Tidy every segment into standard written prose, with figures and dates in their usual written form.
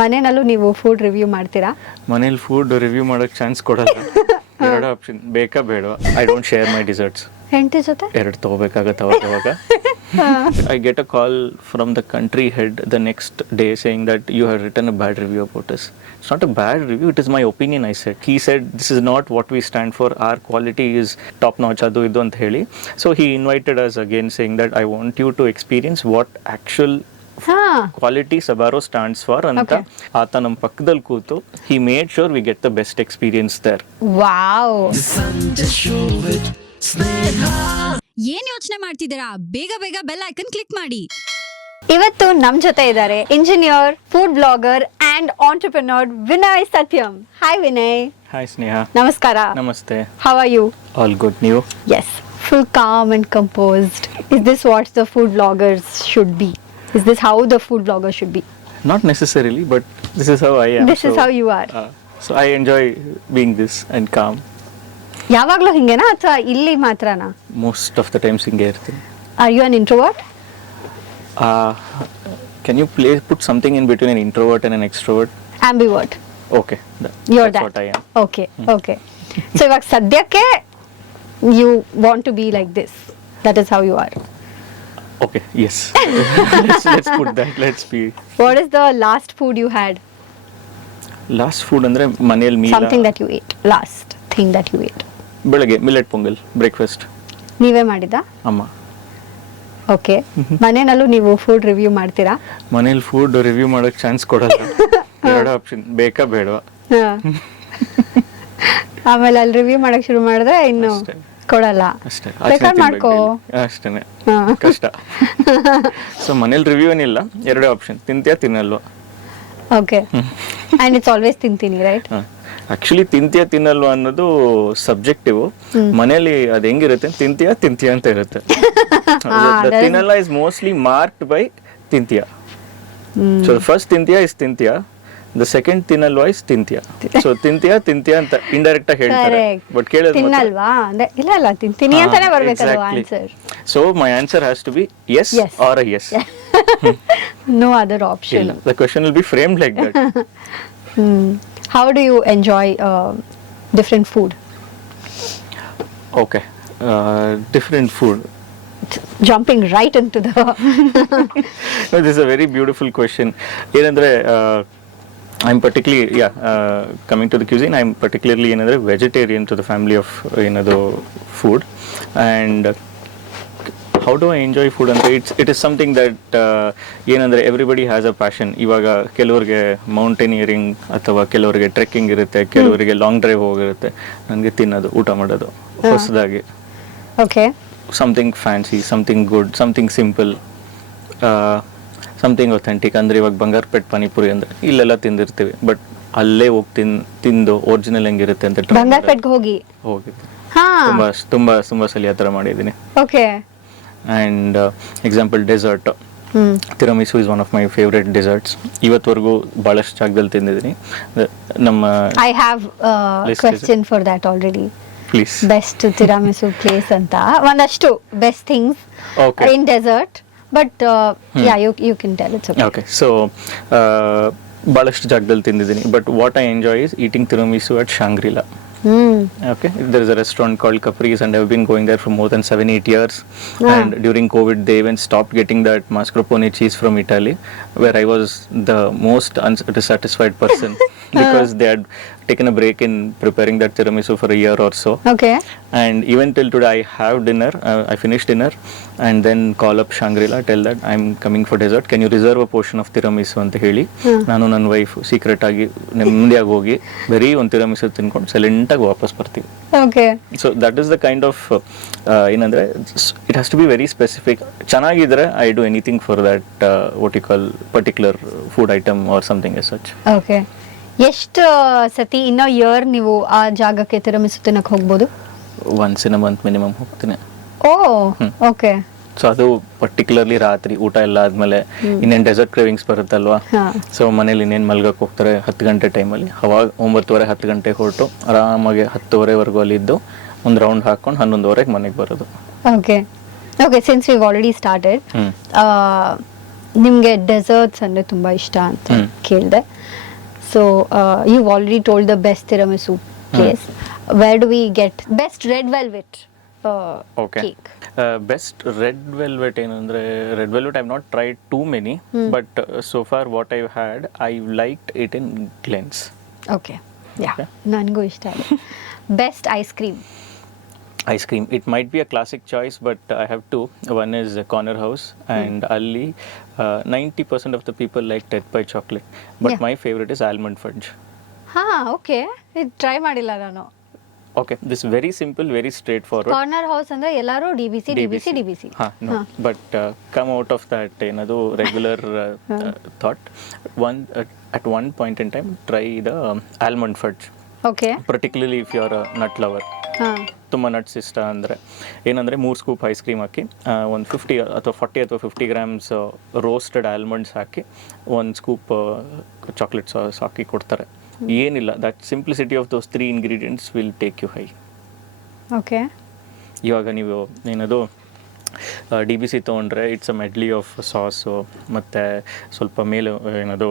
ಮನೆಯಲ್ಲೂ ನೀವು food review ಮಾಡ್ತೀರಾ? ಮನೇಲಿ ಫುಡ್ ರಿವ್ಯೂ ಮಾಡೋಕ್ಕೆ ಚಾನ್ಸ್ ಕೊಡಲ್ಲ. ಎರಡು ಆಪ್ಷನ್, ಬೇಕಾ ಬೇಡವಾ. I don't share my desserts. ಹೆಂಡತಿ ಜೊತೆ ಎರಡು ತೊಗೋಬೇಕಾಗತ್ತೆ ಅವಾಗ. I get a call from the country head the next day saying that you have written a bad review about us. It's not a bad review, it is my opinion, I said. He said, this is not what we stand for, our quality is top notch, adu idu ant heli. So he invited us again saying that I want you to experience what actual quality Sabaro stands for anta. Aata nam pakkadalli ಕೂತು he made sure we get the best experience there. Wow. SUNಜ Show with Sneha. ಏನ್ ಯೋಚನೆ ಮಾಡ್ತಿದ್ದೀರಾ? ಬೇಗ ಬೇಗ bell icon click ಮಾಡಿ. ಇವತ್ತು ನಮ್ ಜೊತೆ ಇದ್ದಾರೆ engineer, food blogger and entrepreneur Vinay Satyam. Hi Vinay. Hi Sneha. ನಮಸ್ಕಾರ. Namaste. How are you? All good, ನೀವು? Yes, full calm and composed. Is this what the food bloggers should be? Is this how the food blogger should be? Not necessarily, but this is how I am. This is how you are. So I enjoy being this and calm. ಯಾವಾಗ್ಲೂ ಹಿಂಗೇನಾ ಅಥವಾ ಇಲ್ಲಿ ಮಾತ್ರನಾ? Most of the times ಹಿಂಗೆ ಇರ್ತೀನಿ. Are you an introvert? Can you put something in between an introvert and an extrovert? Ambivert. Okay. You're that's that. what I am. Okay, okay. So ಇವಾಗ ಸದ್ಯಕ್ಕೆ you want to be like this. That is how you are. Okay, yes. let's put that. Let's be. What is the last food you had? Last food ಅಂದ್ರೆ ಮನೆಯಲ್ಲಿ ಮೀಲ. Something that you ate. Last thing that you ate. ಬೆಳಗ್ಗೆ millet pongal breakfast. ನೀವೇ ಮಾಡಿದ್ದಾ? ಅಮ್ಮ. Okay. ಮನೆಯಲ್ಲೂ ನೀವು food review ಮಾಡ್ತೀರಾ? ಮನೇಲಿ ಫುಡ್ ರಿವ್ಯೂ ಮಾಡೋಕ್ಕೆ ಚಾನ್ಸ್ ಕೊಡಲ್ಲ. ಎರಡು ಆಪ್ಷನ್, ಬೇಕಾ ಬೇಡವಾ. ಆಮೇಲೆ ಅಲ್ಲಿ ರಿವ್ಯೂ ಮಾಡಕ್ ಶುರು ಮಾಡಿದ್ರೆ ಇನ್ನು ಕೊಡಲ್ಲ. ಅಷ್ಟೇ. ಬೇಕಾದ್ರೆ ಮಾಡ್ಕೋ. ಅಷ್ಟೇನೆ. ಕಷ್ಟ. ಸೊ ಮನೇಲಿ ರಿವ್ಯೂ ಏನಿಲ್ಲ, ಎರಡೇ ಆಪ್ಷನ್, ತಿಂತ್ಯಾ ತಿನ್ನಲ್ವಾ. ಓಕೆ. ಅಂಡ್ ಇಟ್ಸ್ ಆಲ್ವೇಸ್ ತಿಂತೀನಿ, ರೈಟ್? ಆಕ್ಚುಲಿ ತಿಂತ್ಯಾ ತಿನ್ನಲ್ವಾ ಅನ್ನೋದು ಸಬ್ಜೆಕ್ಟಿವ್. ಮನೇಲಿ ಅದ್ ಹೆಂಗಿರುತ್ತೆ, ತಿಂತ್ಯಾ ಅಂತ ಇರುತ್ತೆ. ತಿನ್ನಲ್ಲ ಇಸ್ ಮೋಸ್ಟ್ಲಿ ಮಾರ್ಕ್ಡ್ ಬೈ ತಿಂತ್ಯಾ. ಸೊ ಫಸ್ಟ್ ತಿಂತ್ಯಾ ಇಸ್ ತಿಂತ್ಯಾ, ದ ಸೆಕೆಂಡ್ ತಿನ್ನಲ್ವಾ ಇಸ್ ತಿಂತ್ಯಾ. ಸೊ ತಿಂತ್ಯಾ ಅಂತ ಇಂಡೈರೆಕ್ಟ್ ಆಗಿ ಹೇಳ್ತಾರೆ, ಬಟ್ ಕೇಳೋದು ತಿನ್ನಲ್ವಾ ಅಂದ್ರೆ ಇಲ್ಲ ತಿಂತೀನಿ ಅಂತಾನೆ ಬರಬೇಕಲ್ಲ answer. So my answer has to be yes or a yes. No other option. The question will be framed like that. How do you enjoy different food? Okay, different food. Jumping right into the No, this is a very beautiful question. ಏನಂದ್ರೆ I'm particularly coming to the cuisine, I'm particularly ಏನಂದ್ರೆ vegetarian to the family of ಏನದು food. And how do I enjoy food ಅಂದ್ರೆ it is something that ಏನಂದ್ರೆ everybody has a passion. ಇವಾಗ ಕೆಲವರಿಗೆ mountaineering ಅಥವಾ ಕೆಲವರಿಗೆ trekking ಇರುತ್ತೆ, ಕೆಲವರಿಗೆ ಲಾಂಗ್ ಡ್ರೈವ್ ಹೋಗಿರುತ್ತೆ. ನನಗೆ ತಿನ್ನೋದು, ಊಟ ಮಾಡೋದು ಹೊಸದಾಗಿ. Okay. Something fancy, something good, something simple, something authentic. ಅಂದ್ರೆ ಇವಾಗ ಬಂಗಾರಪೇಟ್ ಪಾನಿಪುರಿ ಅಂದ್ರೆ ಇಲ್ಲೆಲ್ಲ ತಿಂದಿರ್ತೀವಿ, ಬಟ್ ಅಲ್ಲೇ ಹೋಗಿ ತಿಂದು ಒರಿಜಿನಲ್ ಹೆಂಗಿರುತ್ತೆ ಅಂತ ಬಂಗಾರಪೇಟ್ಗೆ ಹೋಗಿದ್ದೆ. ತುಂಬಾ ಸಲ ಆ ಥರ ಮಾಡಿದ್ದೀನಿ. Okay. And example dessert, tiramisu is one of my favourite desserts. ಇವತ್ತವರೆಗೂ ಭಾಳಷ್ಟು ಜಾಗದಲ್ಲಿ ತಿಂದಿದ್ದೀನಿ. ನಮ್ಮ I have question for that already. Please. Best tiramisu place ಅಂತ ಒಂದಷ್ಟು best things in dessert, but you can tell. It's okay. So ಭಾಳಷ್ಟು ಜಾಗದಲ್ಲಿ ತಿಂದಿದ್ದೀನಿ, but what I enjoy is eating tiramisu at Shangri-La. Okay, there is a restaurant called Capri's and I've been going there for more than 7-8 years. And during COVID they even stopped getting that mascarpone cheese from Italy, where I was the most unsatisfied person because they had taken a break in preparing that tiramisu for a year or so. Okay. And even till today I have dinner, I finished dinner and then call up Shangri-La, tell that I'm coming for dessert, can you reserve a portion of tiramisu ಅಂತ ಹೇಳಿ ನಾನು ನನ್ನ wife secret ಆಗಿ ನೆಮ್ಮದಿಯಾಗಿ ಹೋಗಿ ಬರೀ ಒಂದು tiramisu ತಿನ್ಕೊಂಡು ಸೈಲೆಂಟ್ ಆಗಿ ವಾಪಸ್ ಬರ್ತೀವಿ. Okay. So that is the kind of ಏನಂದ್ರೆ it has to be very specific. ಚೆನ್ನಾಗಿದ್ರೆ I do anything for that what you call particular food item or something as such. Okay. ಎಷ್ಟು ಸತಿ ಇನ್ನೋ year ನೀವು ಆ ಜಾಗಕ್ಕೆ ತಿರಮಿಸು ತಿನ್ನಕ್ಕೆ ಹೋಗ್ಬೋದು? Once in a month minimum ಹೋಗ್ತೀನಿ. ಓ, ಓಕೆ. ಸೊ ಅದು ಪರ್ಟಿಕ್ಯುಲರ್ಲಿ ರಾತ್ರಿ ಊಟ ಎಲ್ಲ ಆದ್ಮೇಲೆ ಇನ್ನೇನು ಡೆಸರ್ಟ್ ಕ್ರೇವಿಂಗ್ಸ್ ಬರುತ್ತಲ್ವಾ. ಸೊ ಮನೇಲಿ ಇನ್ನೇನು ಮಲ್ಗಕ್ಕೆ ಹೋಗ್ತಾರೆ 10 ಗಂಟೆ ಟೈಮಲ್ಲಿ, ಅವಾಗ 9:30-10 ಗಂಟೆಗೆ ಹೊರಟು ಆರಾಮಾಗಿ 10:30ವರೆಗೂ ಅಲ್ಲಿದ್ದು ಒಂದು ರೌಂಡ್ ಹಾಕೊಂಡು 11:00 ಮನೆಗೆ ಬರೋದು. Okay. Okay, since we already started, ನಿಮಗೆ ಡೆಸರ್ಟ್ಸ್ ಅಂದರೆ ತುಂಬ ಇಷ್ಟ ಅಂತ ಕೇಳಿದೆ. So you've already told the best tiramisu place. Where do we get best red velvet cake? Best red velvet ಏನಂದ್ರೆ red velvet I've not tried too many, but so far what I've had, I liked it in Glens. Okay. Yeah. ನನಗೂ ಇಷ್ಟ ಅದು. Best ice cream. Ice cream, it might be a classic choice, but I have two. One is Corner House, and Ali, 90% of the people like Death by Chocolate, but my favorite is Almond Fudge. Okay. ಇದು try ಮಾಡಿಲ್ಲ ನಾನು. Okay, this very simple, very straightforward. Corner house ಅಂದ್ರೆ ಎಲ್ಲರೂ DBC. No, but come out of that ಏನದು regular thought. At one point in time, try the almond fudge. Okay. Particularly if you are a nut lover. ತುಂಬ nuts ಇಷ್ಟ ಅಂದರೆ ಏನಂದರೆ 3 scoop ice cream ಹಾಕಿ ಒಂದು 50 ಅಥವಾ 40 ಅಥವಾ 50 ಗ್ರಾಮ್ಸ್ ರೋಸ್ಟೆಡ್ ಆಲ್ಮಂಡ್ಸ್ ಹಾಕಿ 1 scoop chocolate sauce ಹಾಕಿ ಕೊಡ್ತಾರೆ. ಏನಿಲ್ಲ, that simplicity of those 3 ingredients will take you high. Okay. ಇವಾಗ ನೀವು ಏನದು DBC ತೊಗೊಂಡ್ರೆ it's a medley of sauce ಮತ್ತು ಸ್ವಲ್ಪ ಮೇಲೆ ಏನದು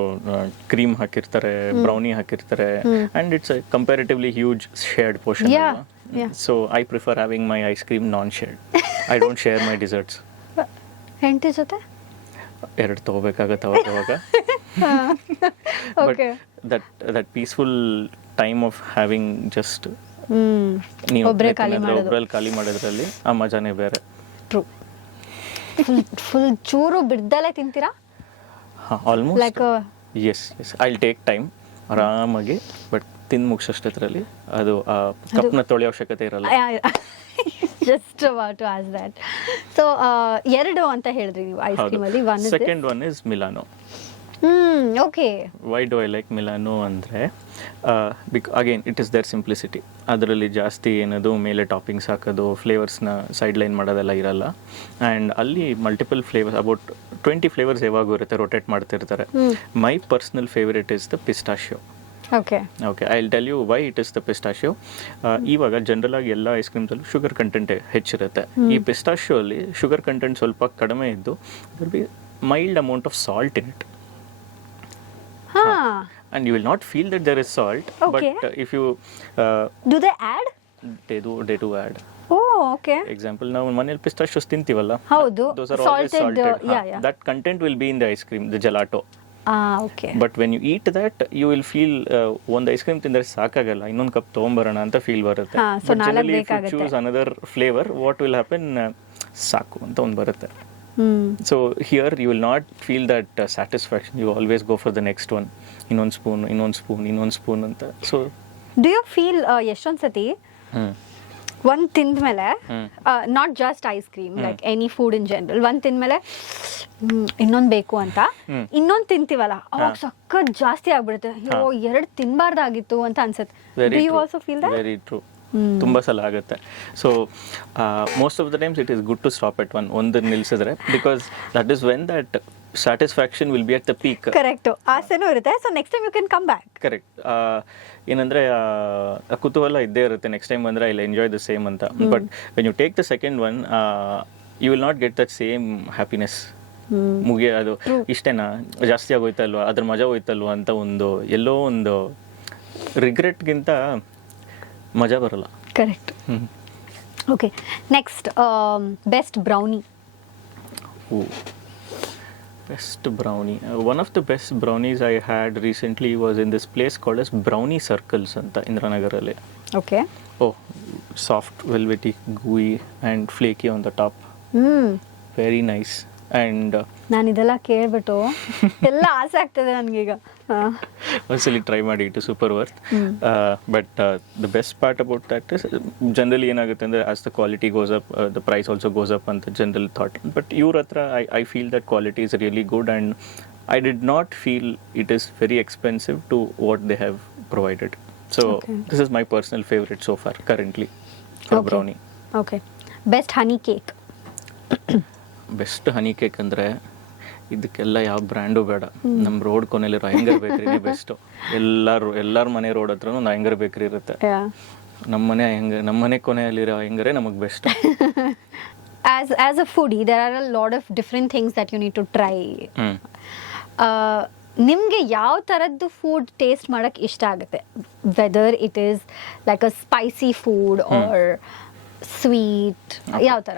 ಕ್ರೀಮ್ ಹಾಕಿರ್ತಾರೆ, ಬ್ರೌನಿ ಹಾಕಿರ್ತಾರೆ, and it's a comparatively huge shared portion. So I prefer having my ice cream non-shared. I don't share my desserts. ಹೆಂಡತಿ ಜೊತೆ 2 ತಗೋಬೇಕಾಗತ್ತೆ ಅವಾಗ. But that peaceful time of having just ಒಬ್ಬರೇ ಖಾಲಿ ಮಾಡೋದ್ರಲ್ಲಿ ಆ ಮಜಾನೇ ಬೇರೆ. ಟ್ರೂ. ಫುಲ್ ಚೂರು ಬಿಡ್ದಲೇ ತಿಂತೀರಾ? Almost like yes I will take time ಆರಾಮಾಗಿ, ಬಟ್ ತಿಂದು ಮುಗಿಸೋಷ್ಟರಲ್ಲಿ ಅದು ಕಪ್ನ ತೊಳೆಯೋ ಅವಶ್ಯಕತೆ ಇರಲ್ಲ. Just about to ask that. So 2 ಅಂತ ಹೇಳಿದ್ರಿ ನೀವು ಐಸ್ ಕ್ರೀಮ್ ಅಲ್ಲಿ. Second one is Milano. Okay. Why do I like Milano ಅಂದರೆ again it is their simplicity. ಅದರಲ್ಲಿ ಜಾಸ್ತಿ ಏನದು ಮೇಲೆ ಟಾಪಿಂಗ್ಸ್ ಹಾಕೋದು, ಫ್ಲೇವರ್ಸ್ನ ಸೈಡ್ ಲೈನ್ ಮಾಡೋದೆಲ್ಲ ಇರಲ್ಲ. ಆ್ಯಂಡ್ ಅಲ್ಲಿ ಮಲ್ಟಿಪಲ್ ಫ್ಲೇವರ್ಸ್, ಅಬೌಟ್ 20 ಫ್ಲೇವರ್ಸ್ ಯಾವಾಗೂ ಇರುತ್ತೆ, ರೊಟೇಟ್ ಮಾಡ್ತಿರ್ತಾರೆ. My personal favourite is the pistachio. Okay, I will tell you why it is the pistachio. ಇವಾಗ ಜನರಲ್ ಆಗಿ ಎಲ್ಲ ಐಸ್ ಕ್ರೀಮ್ಸಲ್ಲೂ ಶುಗರ್ ಕಂಟೆಂಟ್ ಹೆಚ್ಚಿರುತ್ತೆ. ಈ ಪಿಸ್ಟಾಶಿಯೋ ಅಲ್ಲಿ ಶುಗರ್ ಕಂಟೆಂಟ್ ಸ್ವಲ್ಪ ಕಡಿಮೆ ಇದ್ದು there be mild amount of salt in it. And you will not feel that there is salt, but if you do they add? They do add. Okay. Example, now manel pistachios tintivalla, those are always salted. That content will be in the ice cream, the gelato. Okay. But when you eat that, you will feel ಒಂದು ice cream ತಿಂದರೆ ಸಾಕಾಗಲ್ಲ, ಇನ್ನೊಂದು cup ತೊಗೊಂಬರೋಣ ಅಂತ feel ಬರುತ್ತೆ. But generally if you choose another flavor, what will happen, ಸಾಕು ಅಂತ ಒಂದು ಬರುತ್ತೆ. So here you will not feel that satisfaction. You always go for the next one. ಇನ್ನೊಂದು ಸ್ಪೂನ್ ಅಂತ. So do you feel ಎಷ್ಟೊಂದು ಸತಿ ಒಂದ್ ತಿಂದ್ಮೇಲೆ, not just ice cream, like any food in general, ಒಂದ್ ತಿಂದ್ಮೇಲೆ ಇನ್ನೊಂದ್ ಬೇಕು ಅಂತ ಇನ್ನೊಂದ್ ತಿಂತೀವಲ್ಲ, ಅವಾಗ ಸಖತ್ ಜಾಸ್ತಿ ಆಗ್ಬಿಡುತ್ತೆ. ಅಯ್ಯೋ 2 ತಿನ್ಬಾರ್ದಾಗಿತ್ತು ಅಂತ ಅನ್ಸುತ್ತೆ. Do you also feel that? Very true. ತುಂಬ ಸಲ ಆಗುತ್ತೆ. So most of the times it is good to stop at ಒಂದು ನಿಲ್ಸಿದ್ರೆ, because that is when that satisfaction will be at the peak. Correct, ಆಸೆನೂ ಇರುತ್ತೆ. So next time you can come back. Correct. ಏನಂದರೆ ಕುತೂಹಲ ಇದ್ದೇ ಇರುತ್ತೆ, next time ಬಂದರೆ I will enjoy the same ಅಂತ. But when you take the second one, you will not get that same happiness. ಅದು ಇಷ್ಟೇನಾ, ಜಾಸ್ತಿ ಆಗೋಯ್ತಲ್ವ, ಅದ್ರ ಮಜಾ ಹೋಯ್ತಲ್ವ ಅಂತ ಎಲ್ಲೋ ಒಂದು ರಿಗ್ರೆಟ್ಗಿಂತ ಮಜಾ ಬರಲ್ಲ. Correct. Okay, next best brownie. Best brownie. One of the best brownies I had recently was in this place called as Brownie Circles anta Indranagaralli. Okay. Oh, soft, velvety, gooey and flaky on the top. Very nice. And ನಾನು ಇದೆಲ್ಲ ಕೇಳ್ಬಿಟ್ಟು ಎಲ್ಲ ಆಸೆ ಆಗ್ತದೆ ನನಗೀಗ. ಒಂದ್ಸಲಿ try ಮಾಡಿ, it super worth. But the best part about that is, generally ಏನಾಗುತ್ತೆ ಅಂದರೆ as the quality goes up, the price also goes up ಅಂತ ಜನರಲ್ ಥಾಟ್. ಬಟ್ ಇವ್ರ ಹತ್ರ I feel that quality is really good, and I did not feel it is very expensive to what they have provided. So this is my personal favourite so for currently for brownie. Okay, best honey cake. Best honey cake ಅಂದರೆ ಇದಕ್ಕೆಲ್ಲ ಯಾವ brand ಬೇಡ, ನಮ್ಮ road ಕೊನೆಯಲ್ಲಿರೋ Iyengar ಬೇಕ್ರಿನೇ best. ಎಲ್ಲರ ಮನೆ road ಹತ್ರನೂ ಒಂದು ಅಯ್ಯಂಗಾರ್ ಬೇಕ್ರಿ ಇರುತ್ತೆ. ನಮ್ಮ ಮನೆ ಕೊನೆಯಲ್ಲಿರೋ ಅಯ್ಯಂಗಾರೇ ನಮಗೆ best. As a foodie, there are a lot of different things that you need to try. ನಿಮಗೆ ಯಾವ ಥರದ್ದು ಫುಡ್ ಟೇಸ್ಟ್ ಮಾಡೋಕ್ಕೆ ಇಷ್ಟ ಆಗುತ್ತೆ, whether it is like a spicy food or sweet, ಯಾವ ಥರ?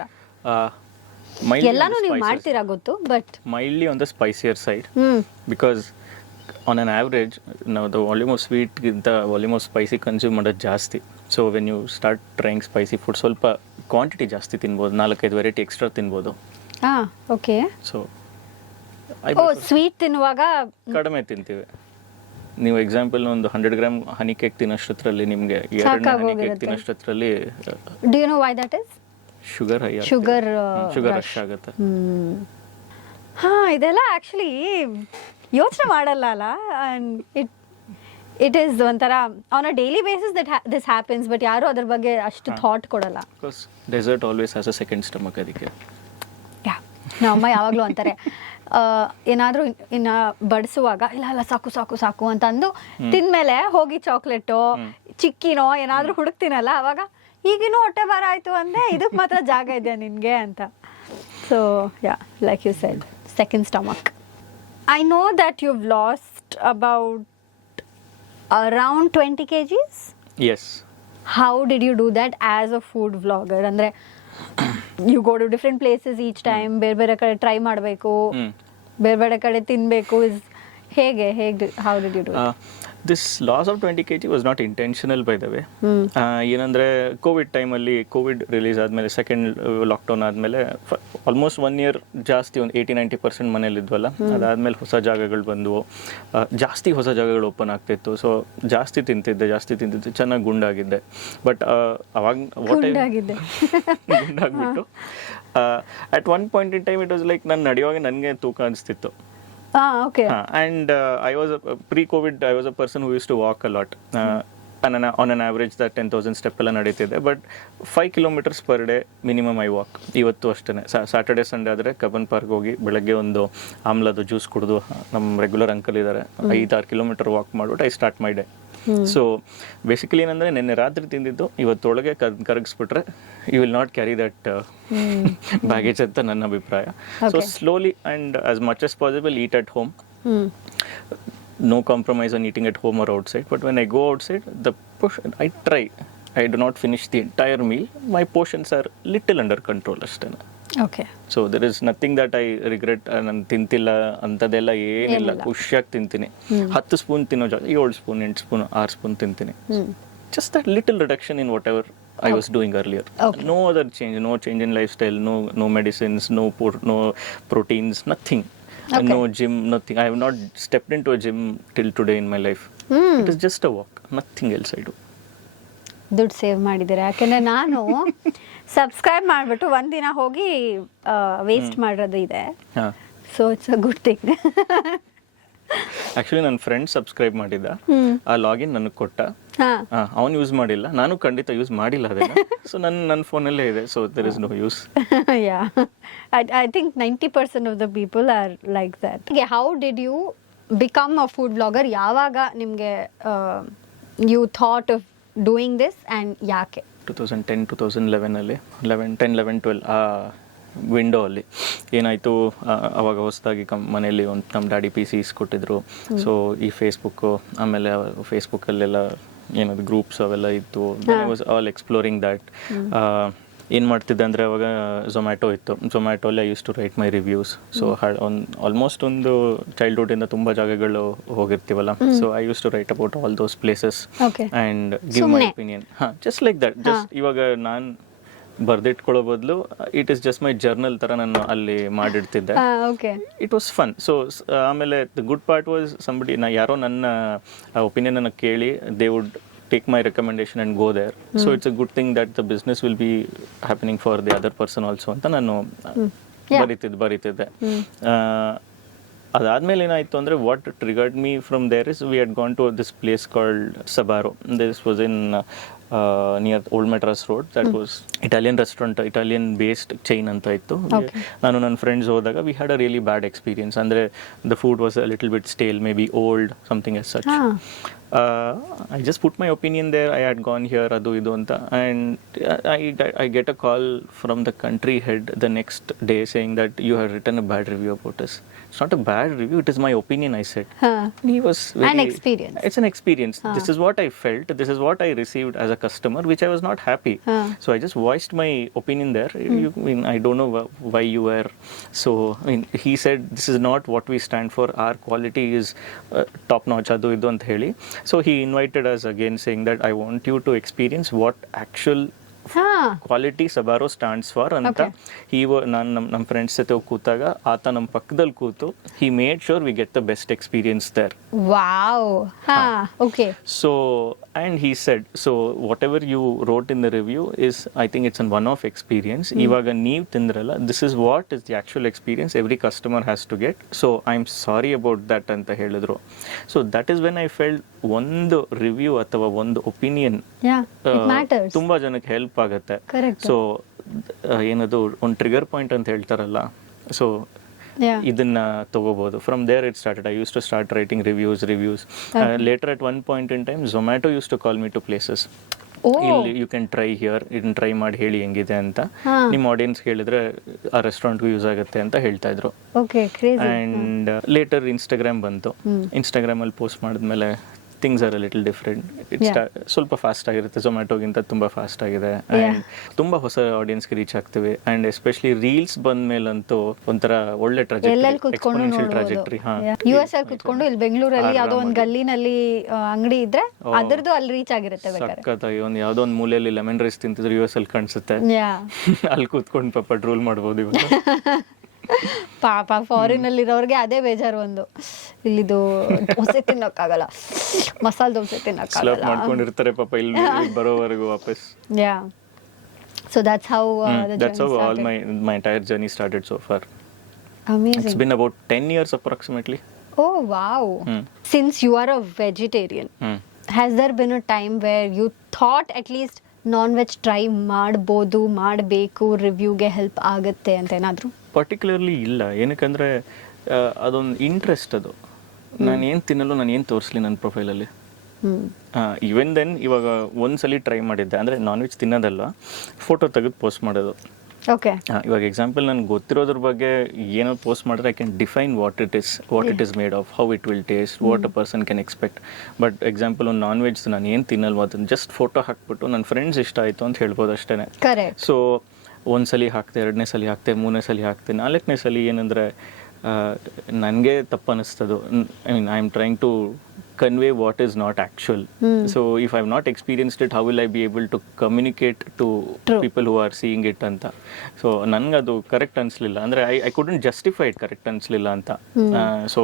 ಎಲ್ಲಾನು ನೀವು ಮಾಡ್ತೀರಾ ಗೊತ್ತು, but mildly on the spicier side, because on an average ನಾವು ದ ವಾಲ್ಯೂಮ್ ಆಫ್ ಸ್ವೀಟ್ಗಿಂತ ವಾಲ್ಯೂಮ್ ಆಫ್ ಸ್ಪೈಸಿ ಕನ್ಸ್ಯೂಮ್ ಮಾಡೋದು ಜಾಸ್ತಿ. So when you start trying spicy food ಸ್ವಲ್ಪ ಕ್ವಾಂಟಿಟಿ ಜಾಸ್ತಿ ತಿನ್ಬೋದು, 4-5 ವೆರೈಟಿ ಎಕ್ಸ್ಟ್ರಾ ತಿನ್ಬೋದು. ಹಾಂ, ಓಕೆ. ಸೊ ಓ, ಸ್ವೀಟ್ ತಿನ್ನುವಾಗ ಕಡಿಮೆ ತಿಂತೀವಿ. ನೀವು ಎಕ್ಸಾಂಪಲ್ ಒಂದು 100 ಗ್ರಾಮ್ ಹನಿ ಕೇಕ್ ತಿನ್ನೋಷ್ಟರಲ್ಲಿ ನಿಮಗೆ 2 ಹನಿ ಕೇಕ್ ತಿನ್ನೋಷ್ಟರಲ್ಲಿ do you know why that is? Sugar rush ಆಗುತ್ತೆ. ಹಾಂ, ಇದೆಲ್ಲ ಆ್ಯಕ್ಚುಲಿ ಯೋಚನೆ ಮಾಡಲ್ಲ ಅಲ್ಲ. ಇಟ್ ಈಸ್ ಒಂಥರ on a daily basis that this happens, but ಯಾರು ಅದ್ರ ಬಗ್ಗೆ ಅಷ್ಟು ಥಾಟ್ ಕೊಡಲ್ಲ. Because dessert always has a second stomach. ಅದಕ್ಕೆ ನಮ್ಮಮ್ಮ ಯಾವಾಗಲೂ ಅಂತಾರೆ, ಏನಾದರೂ ಇನ್ನು ಬಡಿಸುವಾಗ ಇಲ್ಲ ಸಾಕು ಸಾಕು ಸಾಕು ಅಂತ ಅಂದು ತಿಂದಮೇಲೆ ಹೋಗಿ ಚಾಕ್ಲೇಟೋ ಚಿಕ್ಕಿನೋ ಏನಾದರೂ ಹುಡುಕ್ತೀನಲ್ಲ, ಅವಾಗ ಈಗಿನೂ ಹೊಟ್ಟೆ ಭಾರ ಆಯಿತು ಅಂದೆ, ಇದಕ್ಕೆ ಮಾತ್ರ ಜಾಗ ಇದೆಯಾ ನಿನಗೆ ಅಂತ. So yeah, like you said, second stomach. I know that you've lost about around 20 kgs. Yes. How did you do that as a food vlogger? ಅಂದರೆ you go to different places each time, ಬೇರೆ ಬೇರೆ ಕಡೆ try ಮಾಡಬೇಕು, ಬೇರೆ ಬೇರೆ ಕಡೆ ತಿನ್ನಬೇಕು. ಹೇಗೆ how did you do it? This loss of 20 kg was not intentional by the way. ಏನಂದರೆ ಕೋವಿಡ್ ಟೈಮಲ್ಲಿ, ಕೋವಿಡ್ ರಿಲೀಸ್ ಆದಮೇಲೆ, ಸೆಕೆಂಡ್ ಲಾಕ್ಡೌನ್ ಆದಮೇಲೆ ಆಲ್ಮೋಸ್ಟ್ 1 year ಜಾಸ್ತಿ, ಒಂದು 80-90% ಮನೇಲಿದ್ವಲ್ಲ. ಅದಾದಮೇಲೆ ಹೊಸ ಜಾಗಗಳು ಬಂದವು, ಜಾಸ್ತಿ ಹೊಸ ಜಾಗಗಳು ಓಪನ್ ಆಗ್ತಿತ್ತು. ಸೊ ಜಾಸ್ತಿ ತಿಂತಿದ್ದೆ, ಚೆನ್ನಾಗಿ ಗುಂಡಾಗಿದ್ದೆ. ಬಟ್ ಅವಾಗ ಗುಂಡಾಗ್ಬಿಟ್ಟು at one point in time it was like ನಾನು ನಡೆಯುವಾಗ ನನಗೆ ತೂಕ ಅನಿಸ್ತಿತ್ತು. Okay. And pre-COVID, I was a person who used to walk a lot. On an average that 10,000 step ಎಲ್ಲ ನಡೀತಿದೆ. But 5 kilometers per day minimum I walk. ಇವತ್ತು ಅಷ್ಟೇ, Saturday Sunday ಆದರೆ ಕಬ್ಬನ್ ಪಾರ್ಕ್ ಹೋಗಿ ಬೆಳಗ್ಗೆ ಒಂದು ಆಮ್ಲದ ಜ್ಯೂಸ್ ಕುಡಿದು, ನಮ್ಮ ರೆಗ್ಯುಲರ್ ಅಂಕಲ್ ಇದ್ದಾರೆ, 5-6 kilometer ವಾಕ್ ಮಾಡಿಬಿಟ್ಟು I start my day. So basically ಏನಂದರೆ, ನಿನ್ನೆ ರಾತ್ರಿ ತಿಂದಿದ್ದು ಇವತ್ತೊಳಗೆ ಕರಗಿಸ್ಬಿಟ್ರೆ you will not carry that baggage ಅಂತ ನನ್ನ ಅಭಿಪ್ರಾಯ. So slowly and as much as possible eat at home. No compromise on eating at home or outside. But when I go outside, I try. I do not finish the entire meal. My portions are little under control ಅಷ್ಟೇನೆ. Okay. So there is nothing that I regret. ನಾನು ತಿಂತಿಲ್ಲ ಅಂತದೆಲ್ಲ ಏನಿಲ್ಲ, ಖುಷಿಯಾಗಿ ತಿಂತೀನಿ. 10 spoon ತಿನ್ನೋ ಜಾಗ 7 spoon, 8 spoon, 6 spoon ತಿಂತೀನಿ. Just that little reduction in whatever I was doing earlier. Okay. No other change, no change in lifestyle, no medicines, no proteins, nothing. Okay. No gym, nothing. I have not stepped into a gym till today in my life. It is just a walk, nothing else I do. ದುಡ್ಡು save ಮಾಡಿದ್ದೀರಾ? ಯಾಕೆಂದರೆ ನಾನು subscribe ಮಾಡಿಬಿಟ್ಟು ಒಂದಿನ ಹೋಗಿ waste ಮಾಡೋದು ಇದೆ. So it's a good thing. Actually ನನ್ನ ಫ್ರೆಂಡ್ ಸಬ್ಸ್ಕ್ರೈಬ್ ಮಾಡಿದ್ದ, ಆ ಲಾಗಿನ್ ನನಗೆ ಕೊಟ್ಟ. ಅವನು ಯೂಸ್ ಮಾಡಿಲ್ಲ, ನಾನು ಖಂಡಿತ ಯೂಸ್ ಮಾಡಿಲ್ಲ ಅದನ್ನು. ಸೊ ನನ್ನ ಫೋನಲ್ಲೇ ಇದೆ. So there is no use. Yeah, I think 90% of the people are like that. How did you become a food blogger? ಯಾವಾಗ ನಿಮಗೆ you thought of doing this and ಯಾಕೆ? 2010-2011 11-12 ಆ ವಿಂಡೋ ಅಲ್ಲಿ ಏನಾಯಿತು, ಅವಾಗ ಹೊಸದಾಗಿ ಮನೆಯಲ್ಲಿ ಒಂದು ನಮ್ಮ ಡ್ಯಾಡಿ PC ಇಸ್ಕೊಟ್ಟಿದ್ರು. ಸೊ ಈ ಫೇಸ್ಬುಕ್ಕು, ಆಮೇಲೆ ಫೇಸ್ಬುಕ್ಕಲ್ಲೆಲ್ಲ ಏನದು ಗ್ರೂಪ್ಸ್ ಅವೆಲ್ಲ ಇತ್ತು. I was all exploring that. ಏನು ಮಾಡ್ತಿದ್ದೆ ಅಂದರೆ, ಅವಾಗ ಝೊಮ್ಯಾಟೊ ಇತ್ತು. ಝೊಮ್ಯಾಟೊಲ್ಲಿ I use to write my reviews. So almost ಒಂದು ಚೈಲ್ಡ್ಹುಡ್ಡಿಂದ ತುಂಬ ಜಾಗಗಳು ಹೋಗಿರ್ತೀವಲ್ಲ. So I use to write about all those places and give my opinion. Just like that. Just ಇವಾಗ ನಾನು ಬರ್ದಿಟ್ಕೊಳ್ಳೋ ಬದಲು it is just my journal ಥರ ನಾನು ಅಲ್ಲಿ ಮಾಡಿಡ್ತಿದ್ದೆ. It was fun. ಸೊ ಆಮೇಲೆ ದ ಗುಡ್ ಪಾರ್ಟ್ ವಾಸ್ ಯಾರೋ ನನ್ನ ಒಪಿನಿಯನನ್ನು ಕೇಳಿ they would take my recommendation and go there. So it's a good thing that the business will be happening for the other person also ಅಂತ ನಾನು ಬರೀತಿದ್ದೆ. ಅದಾದಮೇಲೆ ಏನಾಯಿತು ಅಂದರೆ, what triggered me from there is we had gone to this place called Sbarro. This was in near old Madras road. That was Italian restaurant, Italian based chain ಅಂತ ಇತ್ತು. ನಾನು ನನ್ನ friends ಹೋದಾಗ we had a really bad experience. ಅಂದರೆ the food was a little bit stale, maybe old, something as such. I just put my opinion there. I had gone here, adu idu anta, and I get a call from the country head the next day saying that you have written a bad review about us. It's not a bad review, it is my opinion, I said. He was very, An experience. It's an experience. This is what I felt, this is what I received as a customer, which I was not happy. So I just voiced my opinion there. I don't know why you were so, he said this is not what we stand for, our quality is top notch, adu idu anta heli. So he invited us again saying that I want you to experience what actual quality Sbarro stands for ಅಂತ. ನಾನು ನಮ್ಮ friends ಜೊತೆ ಕೂತಾಗ ಆತ ನಮ್ಮ ಪಕ್ಕದಲ್ಲಿ ಕೂತು he made sure we get the best experience there. Wow. Okay. So, and he said, so whatever you wrote in the review is, I think it's a one-off experience. Ivaga ನೀವು ತಿಂದ್ರಲ್ಲ, this is what is the actual experience every customer has to get. So I'm sorry about that ಅಂತ ಹೇಳಿದ್ರು. So that is when I felt ಒಂದು review ಅಥವಾ ಒಂದು opinion ತುಂಬಾ ಜನಕ್ಕೆ help ಆಗುತ್ತೆ. So ಏನದು ಒಂದು ಟ್ರಿಗರ್ ಪಾಯಿಂಟ್ ಅಂತ ಹೇಳ್ತಾರಲ್ಲ, ಸೊ ಇದನ್ನ ತಗೋಬಹುದು. From there it started. I use to start writing reviews. Later at one point in time Zomato use to call me to places. ಇಲ್ಲಿ ಯು ಕ್ಯಾನ್ ಟ್ರೈ ಹಿಯರ್, ಇದನ್ನ try ಮಾಡಿ ಹೇಳಿ ಹೆಂಗಿದೆ ಅಂತ. ನಿಮ್ಮ ಆಡಿಯನ್ಸ್ ಹೇಳಿದ್ರೆ ಆ ರೆಸ್ಟೋರೆಂಟ್ಗೂ ಯೂಸ್ ಆಗುತ್ತೆ ಅಂತ ಹೇಳ್ತಾ ಇದ್ರು. ಅಂಡ್ ಲೇಟರ್ ಇನ್ಸ್ಟಾಗ್ರಾಮ್ ಬಂತು. ಇನ್ಸ್ಟಾಗ್ರಾಮ್ ಅಲ್ಲಿ ಪೋಸ್ಟ್ ಮಾಡಿದ್ಮೇಲೆ things are a little different. ಸ್ವಲ್ಪ ಫಾಸ್ಟ್ ಆಗಿರುತ್ತೆ, ಝೊಮ್ಯಾಟೋಗಿಂತ ತುಂಬ ಫಾಸ್ಟ್ ಆಗಿದೆ. ಆ್ಯಂಡ್ ತುಂಬ ಹೊಸ ಆಡಿಯನ್ಸ್ಗೆ ರೀಚ್ ಆಗ್ತೀವಿ. ಆ್ಯಂಡ್ ಎಸ್ಪೆಷಲಿ ರೀಲ್ಸ್ ಬಂದ ಮೇಲಂತೂ ಒಂಥರ ಒಳ್ಳೆ ಟ್ರಾಜೆಕ್ಟರಿ. US ಅಲ್ಲಿ ಕುತ್ಕೊಂಡು ಇಲ್ಲಿ ಬೆಂಗಳೂರಲ್ಲಿ ಯಾವುದೋ ಒಂದು ಗಲ್ಲಿನಲ್ಲಿ ಅಂಗಡಿ ಇದ್ರೆ ಅದರದ್ದು ಅಲ್ಲಿ ರೀಚ್ ಆಗಿರುತ್ತೆ. ಸಕ್ಕತ್ತಾಗಿ ಒಂದು ಯಾವುದೋ ಒಂದು ಮೂಲೆಯಲ್ಲಿ ಲೆಮನ್ ರೈಸ್ ತಿಂತಿದ್ರೆ US ಅಲ್ಲಿ ಕಾಣಿಸುತ್ತೆ. ಅಲ್ಲಿ ಕೂತ್ಕೊಂಡು ಪಾಪ ಡ್ರೂಲ್ ಮಾಡ್ಬೋದು ಇವಾಗ. ಪಾಪ ಫಾರಿನ್ ಅಲ್ಲಿ ಇರೋರಿಗೆ ಅದೇ ಬೇಜಾರು. ಒಂದು ಇಲ್ಲಿದು ದೋಸೆ ತಿನ್ನಕ್ಕಾಗಲ್ಲ, ಮಸಾಲೆ ದೋಸೆ ತಿನ್ನಕ್ಕಾಗಲ್ಲ, ಮಾಡ್ಕೊಂಡಿರ್ತಾರೆ ಪಾಪ ಇಲ್ಲಿ ಬರೋವರೆಗೂ ವಾಪಸ್. So that's how all my entire journey started so far. Amazing. It's been about 10 years approximately. Oh wow. Since you are a vegetarian, has there been a time where you thought at least non-veg try ಮಾಡ್ಬೋದು, ಮಾಡಬೇಕು, ರಿವ್ಯೂಗೆ help ಆಗುತ್ತೆ ಅಂತ ಏನಾದರೂ? Particularly ಇಲ್ಲ. ಏನಕ್ಕಂದರೆ ಅದೊಂದು interest. ಅದು ನಾನು ಏನು ತಿನ್ನಲು, ನಾನು ಏನು ತೋರಿಸ್ಲಿ ನನ್ನ ಪ್ರೊಫೈಲಲ್ಲಿ. ಈವನ್ ದೆನ್ ಇವಾಗ ಒಂದ್ಸಲಿ ಟ್ರೈ ಮಾಡಿದ್ದೆ, ಅಂದರೆ ನಾನ್ ವೆಜ್ ತಿನ್ನೋದಲ್ಲ, ಫೋಟೋ ತೆಗೆದು ಪೋಸ್ಟ್ ಮಾಡೋದು. ಇವಾಗ ಎಕ್ಸಾಂಪಲ್ ನನಗೆ ಗೊತ್ತಿರೋದ್ರ ಬಗ್ಗೆ ಏನೋ ಪೋಸ್ಟ್ ಮಾಡಿದ್ರೆ I can define what it is made of, how it will taste, what a person can expect. But example ಒಂದು ನಾನ್ ವೆಜ್ ನಾನು ಏನು ತಿನ್ನಲ್ವ ಅದನ್ನು ಜಸ್ಟ್ ಫೋಟೋ ಹಾಕ್ಬಿಟ್ಟು ನನ್ನ ಫ್ರೆಂಡ್ಸ್ ಇಷ್ಟ ಆಯಿತು ಅಂತ ಹೇಳ್ಬೋದು ಅಷ್ಟೇ. ಸೊ ಒಂದ್ಸಲಿ ಹಾಕ್ತೆ, ಎರಡನೇ ಸಲ ಹಾಕ್ತೆ, ಮೂರನೇ ಸಲ ಹಾಕ್ತೆ, ನಾಲ್ಕನೇ ಸಲ ಏನಂದರೆ ನನಗೆ ತಪ್ಪು ಅನ್ನಿಸ್ತದು. I am trying to convey what is not actual. So if I've not experienced it, how will I be able to communicate to people who are seeing it anta. So ನನಗೆ ಅದು ಕರೆಕ್ಟ್ ಅನಿಸ್ಲಿಲ್ಲ. ಅಂದರೆ I couldn't justify it, correct ಅನಿಸ್ಲಿಲ್ಲ ಅಂತ. So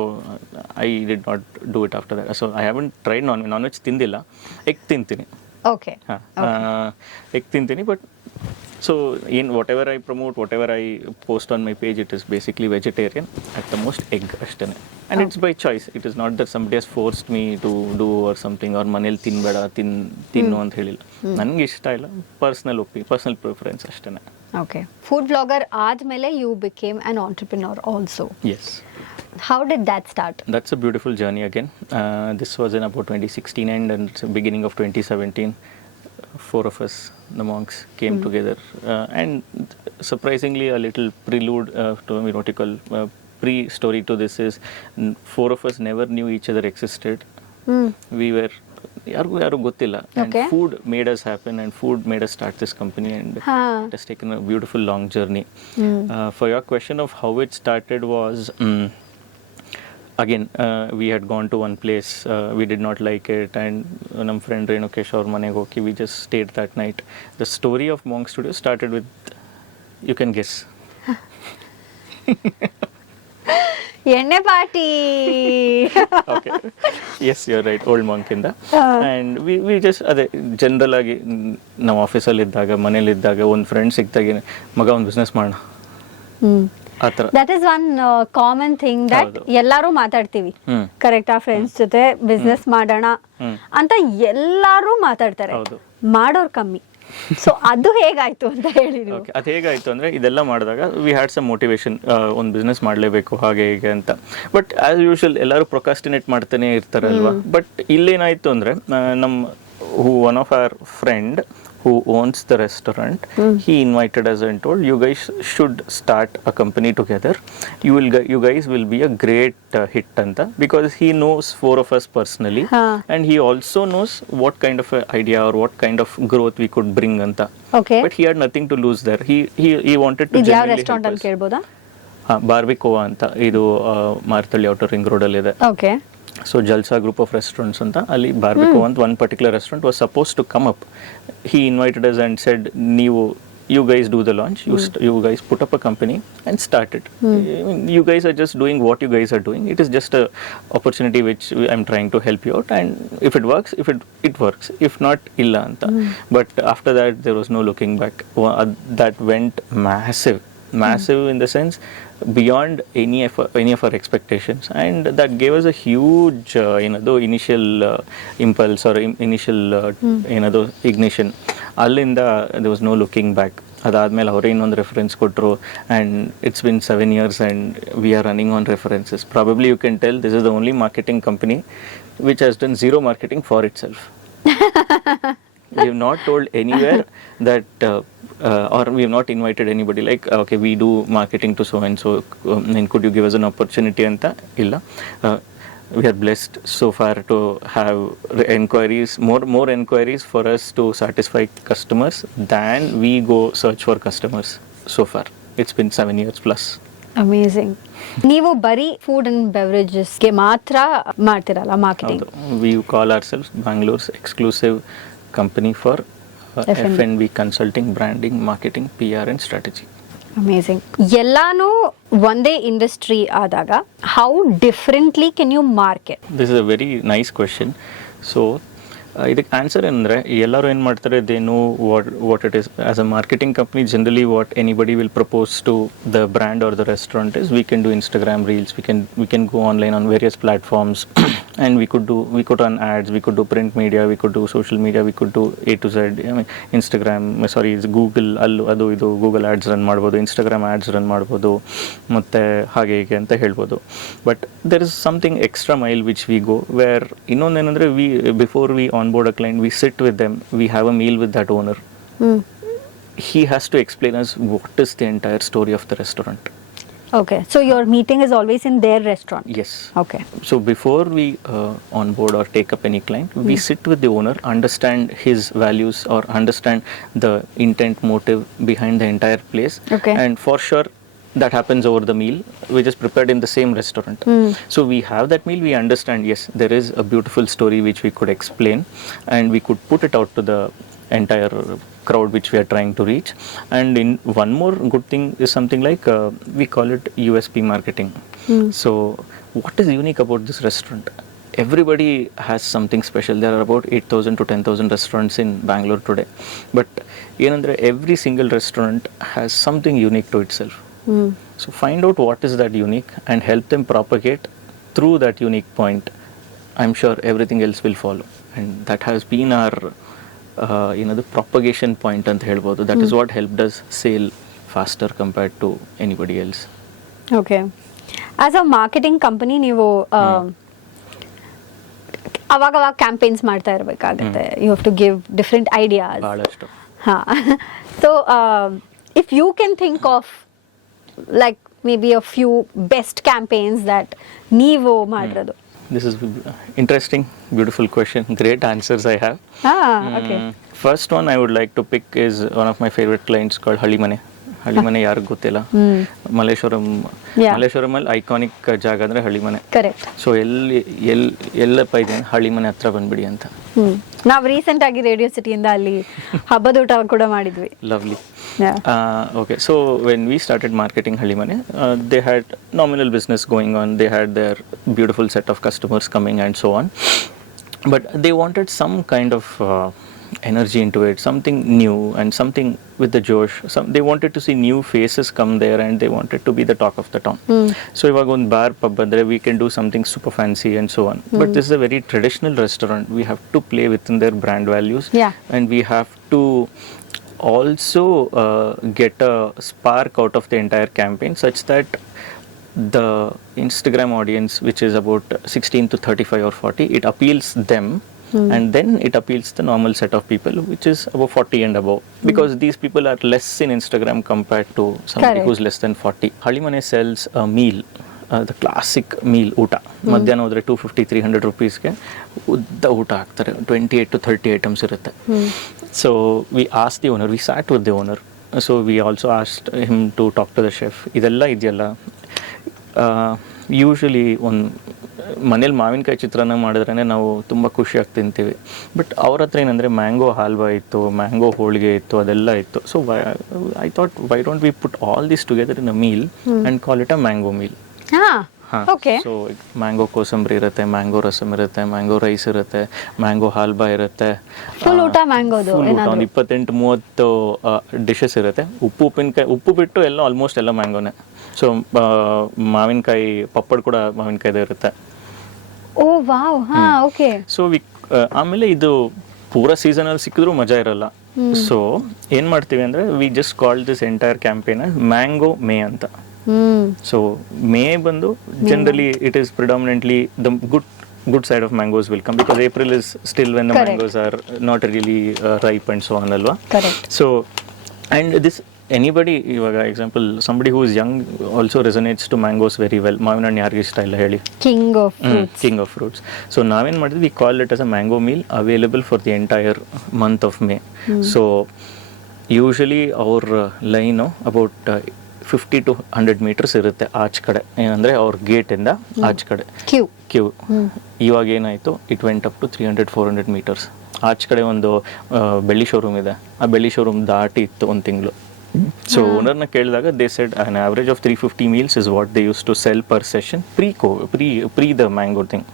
I did not do it after that. So I haven't tried non-veg ತಿಂದಿಲ್ಲ. Egg ತಿಂತೀನಿ. Egg ತಿಂತೀನಿ. But so whatever I promote, whatever I post on my page, it is basically vegetarian, at the most egg ashtane. And it's by choice. It is not that somebody has forced me to do or something, or maneli tinbeda tinnu ant helilla. Nange ishta illa, personal preference ashtane. Okay. Food blogger aadmele you became an entrepreneur also. Yes. How did that start? That's a beautiful journey again. This was in about 2016 and beginning of 2017. 4 of us, the monks, came together, and surprisingly a little prelude to what you call pre-story to this is 4 of us never knew each other existed. We were ಯಾರು ಗೊತ್ತಿಲ್ಲ. And food made us happen, and food made us start this company, and it has taken a beautiful long journey. For your question of how it started was, again, we had gone to one place, we did not like it, and ನಮ್ಮ friend Renukesh ಅವ್ರ ಮನೆಗೆ ಹೋಗಿ we just stayed that night. The story of Monk Studio started with, you can guess. ಎಣ್ಣೆ party. Okay. Yes, you're right, old monk ಇಂದ. And we just ಅದೇ general ಆಗಿ ನಾವು ಆಫೀಸಲ್ಲಿ ಇದ್ದಾಗ, ಮನೇಲಿ ಇದ್ದಾಗ, ಒಂದು ಫ್ರೆಂಡ್ ಸಿಕ್ತಾಗೆ ಮಗ ಒಂದು ಬಿಸ್ನೆಸ್ ಮಾಡೋಣ. That is one common thing that ಎಲ್ಲರೂ ಮಾತಾಡ್ತೀವಿ. ಕರೆಕ್ಟ್? ಆ ಫ್ರೆಂಡ್ಸ್ ಜೊತೆ ಬಿಸ್ನೆಸ್ ಮಾಡೋಣ ಅಂತ ಎಲ್ಲರೂ ಮಾತಾಡ್ತಾರೆ. ಮಾಡೋರು ಕಮ್ಮಿ. ಸೊ ಅದು ಹೇಗಾಯ್ತು ಅಂತ ಹೇಳಿ ನೀವು. ಓಕೆ, ಅದು ಹೇಗಾಯಿತು ಅಂದರೆ ಇದೆಲ್ಲ ಮಾಡಿದಾಗ ವಿ ಹ್ಯಾಡ್ ಸಮ್ ಮೋಟಿವೇಶನ್, ಒಂದು ಬಿಸ್ನೆಸ್ ಮಾಡಲೇಬೇಕು ಹಾಗೆ ಹೀಗೆ ಅಂತ. ಬಟ್ ಆ್ಯಸ್ ಯೂಶುವಲ್ ಎಲ್ಲರೂ ಪ್ರೊಕಾಸ್ಟಿನೇಟ್ ಮಾಡ್ತಾನೆ ಇರ್ತಾರಲ್ವಾ. ಬಟ್ ಇಲ್ಲೇನಾಯಿತು ಅಂದರೆ one of our friend who owns the restaurant, he invited us and told, you guys should start a company together, you guys will be a great hit anta, because he knows four of us personally, and he also knows what kind of a idea or what kind of growth we could bring anta. Okay. But he had nothing to lose there. He wanted to ಇದು ಯಾವ genuinely restaurant help ಅಂತ us. ಕೇಳ್ಬೋದಾ? ಬಾರ್ಬಿಕೋವಾ ಅಂತ, ಇದು Marathahalli outer ring ರೋಡಲ್ಲಿ ಇದೆ. Okay. So Jalsa group of restaurants anta, ali Barbico and one particular restaurant was supposed to come up. He invited us and said, you guys do the launch, you guys put up a company and start it. You guys are just doing what you guys are doing. It is just a opportunity which I'm trying to help you out, and if it works, if it works, if not, illa anta. But after that there was no looking back. That went massive in the sense beyond any of our expectations, and that gave us a huge initial impulse or initial ignition. Allinda there was no looking back. ಅದಾದಮೇಲೆ ಅವರೇ ಇನ್ನೊಂದು reference ಕೊಟ್ಟರು, and it's been 7 years and we are running on references. Probably you can tell this is the only marketing company which has done zero marketing for itself. We have not told anywhere that or we have not invited anybody like, okay, we do marketing to so and so, then could you give us an opportunity anta illa. We are blessed so far to have enquiries, more enquiries for us to satisfy customers than we go search for customers so far. It's been 7 years plus. Amazing. ನೀವು ಬರೀ food and ಬೆವರೇಜಸ್ಗೆ ಮಾತ್ರ ಮಾಡ್ತಿರಲ್ಲ marketing? We call ourselves Bangalore's exclusive company for F&B consulting, branding, marketing, PR and strategy. Amazing. ಎಲ್ಲಾನು ಒಂದೇ industry ಆದಾಗ how differently can you market? This is a very nice question. So ಇದಕ್ಕೆ answer ಅಂದರೆ ಎಲ್ಲರೂ ಏನು ಮಾಡ್ತಾರೆ, they know what it is. As a marketing company, generally what anybody will propose to the brand or the restaurant is, we can do Instagram reels, we can go online on various platforms and we could run ads, we could do print media, we could do social media, we could do A to Z. I mean, Instagram, sorry, Google ಅದು ಇದು Google ads run ಮಾಡ್ಬೋದು, Instagram ads run ಮಾಡ್ಬೋದು, ಮತ್ತು ಹಾಗೆ ಹೀಗೆ ಅಂತ ಹೇಳ್ಬೋದು. But there is something extra mile which we go, where ಇನ್ನೊಂದೇನೆಂದರೆ, before we onboard a client, we sit with them, we have a meal with that owner. He has to explain us what is the entire story of the restaurant. Okay, so your meeting is always in their restaurant? Yes. Okay. So before we onboard or take up any client, we sit with the owner, understand his values or understand the intent, motive behind the entire place. Okay. And for sure that happens over the meal which is prepared in the same restaurant. So we have that meal, we understand, yes, there is a beautiful story which we could explain and we could put it out to the entire crowd which we are trying to reach. And in one more good thing is something like we call it USP marketing. So what is unique about this restaurant? Everybody has something special. There are about 8,000 to 10,000 restaurants in Bangalore today, but every single restaurant has something unique to itself. So find out what is that unique and help them propagate through that unique point. I'm sure everything else will follow, and that has been our the propagation point anta helbodu. That is what helped us sail faster compared to anybody else. Okay. As a marketing company, ನೀವು ಅವಾಗ campaigns ಮಾಡ್ತಾ ಇರಬೇಕಾಗುತ್ತೆ. You have to give different ideas. ಬಹಳಷ್ಟು. ಹಾಂ. So if you can think of like maybe a few best campaigns that ನೀವು ಮಾಡಿರೋದು. This is interesting, beautiful question. Great answers I have. Okay. First one I would like to pick is one of my favorite clients called Halimane. Halimane ಯಾರಿಗೂ ಗೊತ್ತಿಲ್ಲ. ಮಲ್ಲೇಶ್ವರಮಲ್ಲಿ iconic ಜಾಗ ಅಂದರೆ ಹಳ್ಳಿಮನೆ. Correct. So ಎಲ್ಲಪ್ಪ ಇದೆ ಹಳ್ಳಿಮನೆ ಹತ್ರ ಬಂದ್ಬಿಡಿ ಅಂತ. ನಾವು ರೀಸೆಂಟ್ ಆಗಿ ರೇಡಿಯೋ ಸಿಟಿಯಿಂದ ಅಲ್ಲಿ ಹಬ್ಬದ ಊಟ ಕೂಡ ಮಾಡಿದ್ವಿ. Lovely. Okay, so when we started marketing Halimane, they had nominal business going on, they had their beautiful set of customers coming and so on, but they wanted some kind of energy into it, something new and something with the josh. They wanted to see new faces come there and they wanted to be the talk of the town. So ivaga ಒಂದು bar pub andre we can do something super fancy and so on, but this is a very traditional restaurant. We have to play within their brand values. Yeah. And we have to also get a spark out of the entire campaign such that the Instagram audience, which is about 16 to 35 or 40, it appeals them. And then it appeals the normal set of people, which is about 40 and above, because these people are less in Instagram compared to somebody Correct. who's less than 40. Halimane sells a meal, the classic meal ಊಟ. ಮಧ್ಯಾಹ್ನ ಹೋದ್ರೆ 250-300 rupeesಗೆ ಉದ್ದ ಊಟ ಹಾಕ್ತಾರೆ. 28 to 30 items ಇರುತ್ತೆ. So we asked the owner, we sat with the owner, so we also asked him to talk to the chef. ಇದೆಲ್ಲ ಇದೆಯಲ್ಲ, usually ಒಂದು ಮನೇಲಿ ಮಾವಿನಕಾಯಿ ಚಿತ್ರಾನ್ನ ಮಾಡಿದ್ರೇ ನಾವು ತುಂಬ ಖುಷಿಯಾಗಿ ತಿಂತೀವಿ. ಬಟ್ ಅವ್ರ ಹತ್ರ ಏನಂದರೆ ಮ್ಯಾಂಗೋ ಹಾಲ್ವಾ ಇತ್ತು, ಮ್ಯಾಂಗೋ ಹೋಳಿಗೆ ಇತ್ತು, ಅದೆಲ್ಲ ಇತ್ತು. So I thought why don't we put all this together in a meal and call it a mango meal. Okay. So mango ಕೋಸಂಬರಿ ಇರುತ್ತೆ, ಮ್ಯಾಂಗೋ ರಸಮ್ ಇರುತ್ತೆ, ಮ್ಯಾಂಗೋ ರೈಸ್ ಇರುತ್ತೆ, ಮ್ಯಾಂಗೋ ಹಾಲ್ಬಾ ಇರುತ್ತೆ, ಫುಲ್ ಊಟ ಮ್ಯಾಂಗೋದು. ಒಂದು 28-30 ಡಿಶಸ್ ಇರುತ್ತೆ. ಉಪ್ಪಿನಕಾಯಿ ಉಪ್ಪು ಬಿಟ್ಟು ಎಲ್ಲ ಆಲ್ಮೋಸ್ಟ್ ಎಲ್ಲ ಮ್ಯಾಂಗೋನೇ. ಸೊ ಮಾವಿನಕಾಯಿ ಪಪ್ಪಡ್ ಕೂಡ ಮಾವಿನಕಾಯ್ದು ಇರುತ್ತೆ. ಓ ವಾವ್. ಹಾ, ಓಕೆ. ಸೊ ಆಮೇಲೆ ಇದು ಪೂರಾ ಸೀಸನಲ್ಲಿ ಸಿಕ್ಕಿದ್ರೂ ಮಜಾ ಇರಲ್ಲ. ಸೊ ಏನು ಮಾಡ್ತೀವಿ ಅಂದರೆ we just call this entire campaign mango May ಅಂತ. ಸೊ ಮೇ ಬಂದು generally it is predominantly the good side of mangoes will come, because April is still when the Correct. mangoes are not really ripe and so on alwa. Correct. So and this anybody ivaga example somebody who is young also resonates to mangoes very well. ಮಾವಿನ ಹಣ್ಣು ಯಾರಿಗೆ ಇಷ್ಟ ಇಲ್ಲ ಹೇಳಿ? King of fruits. King of fruits. So ನಾವೇನು ಮಾಡಿದ್ವಿ, we call it as a mango meal available for the entire month of May. So usually ಅವ್ರ line about 50 to 100 meters ಇರುತ್ತೆ ಆಚ್ ಕಡೆ, ಏನಂದರೆ ಅವ್ರ ಗೇಟಿಂದ ಆಚ್ ಕಡೆ ಕ್ಯೂ. ಇವಾಗ ಏನಾಯಿತು, it went up to 300-400 meters. ಆಚ್ ಕಡೆ ಒಂದು ಬೆಳ್ಳಿ ಶೋರೂಮ್ ಇದೆ, ಆ ಬೆಳ್ಳಿ ಶೋರೂಮ್ ದಾಟಿ ಇತ್ತು ಒಂದು ತಿಂಗಳು. ಸೊ ಓನರ್ನ ಕೇಳಿದಾಗ they said an average of 350 meals is what they used to sell per session pre the mango thing.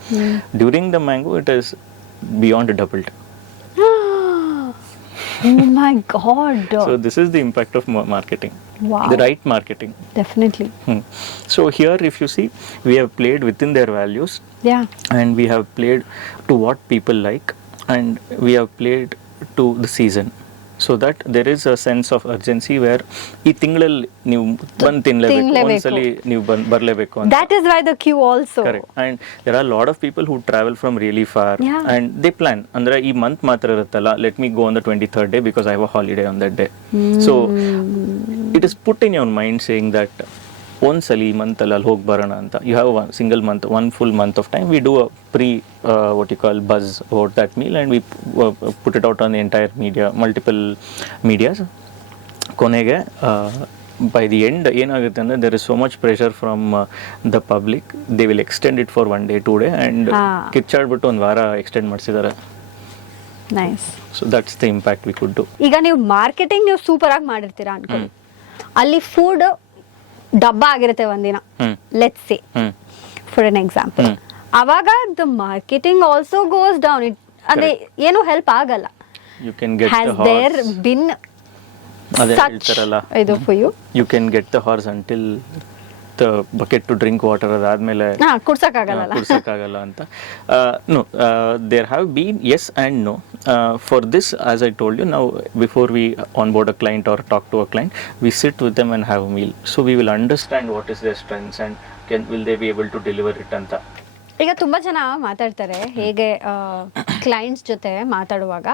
During the mango it is beyond doubled. Oh my god. So this is the impact of marketing. Wow. The right marketing. Definitely. So here if you see, we have played within their values. Yeah. And we have played to what people like, and we have played to the season, so that there is a sense of urgency where ಈ ತಿಂಗಳಲ್ಲಿ ನೀವು ಬಂದು ತಿನ್ನಲೇಬೇಕು, ಒಂದ್ಸಲಿ ನೀವು ಬರಲೇಬೇಕು ಅಂತ. That is why the queue also. Correct. And there are a lot of people who travel from really far. Yeah. And they plan, ಅಂದ್ರೆ ಈ ಮಂತ್ ಮಾತ್ರ ಇರುತ್ತಲ್ಲ, let me go on the 23rd day because I have a holiday on that day. So it is put in your mind saying that ಒಂದ್ಸಲಿ ಈ ಮಂತಲ್ಲಿ ಅಲ್ಲಿ ಹೋಗಿ ಬರೋಣ ಅಂತ. You have one single month, one full month of time. We do a pre what you call buzz about that meal, and we put it out on the entire media, multiple medias. ಕೊನೆಗೆ by the end ಏನಾಗುತ್ತೆ ಅಂದರೆ there is so much pressure from the public, they will extend it for 1 day 2 day and ಕಿಚ್ಚಾಡ್ಬಿಟ್ಟು ಒಂದು ವಾರ extend ಮಾಡಿಸಿದ್ದಾರೆ. Nice. So that's the impact we could do. ಈಗ ನೀವು marketing ನೀವು super ಆಗಿ ಮಾಡಿರ್ತೀರಾ ಅನ್ಕೊಳ್ಳಿ, ಅಲ್ಲಿ ಫುಡ್ ಡಬ್ಬ ಆಗಿರುತ್ತೆ ಒಂದಿನ, let's say for an example. ಅವಾಗ the marketing also goes down. ಅಂದ್ರೆ ಏನು ಹೆಲ್ಪ್ ಆಗಲ್ಲ. You can get has there been ಅದೇ ಹೇಳ್ತಾರಲ್ಲ, ಇದು for you, you can get the horse until the bucket to drink water. ಅದಾದ್ಮೇಲೆ ಕುಡ್ಸಕ್ಕಾಗಲ್ಲ ಅಂತ. No, there have been yes and no. For this, as I told you, ನಾವು before we on board a client or talk to a client, V sit with them and have a meal. So we will understand what is their strengths and will they be able to deliver it ಅಂತ. ಈಗ ತುಂಬಾ ಜನ ಮಾತಾಡ್ತಾರೆ ಹೇಗೆ clients ಜೊತೆ ಮಾತಾಡುವಾಗ,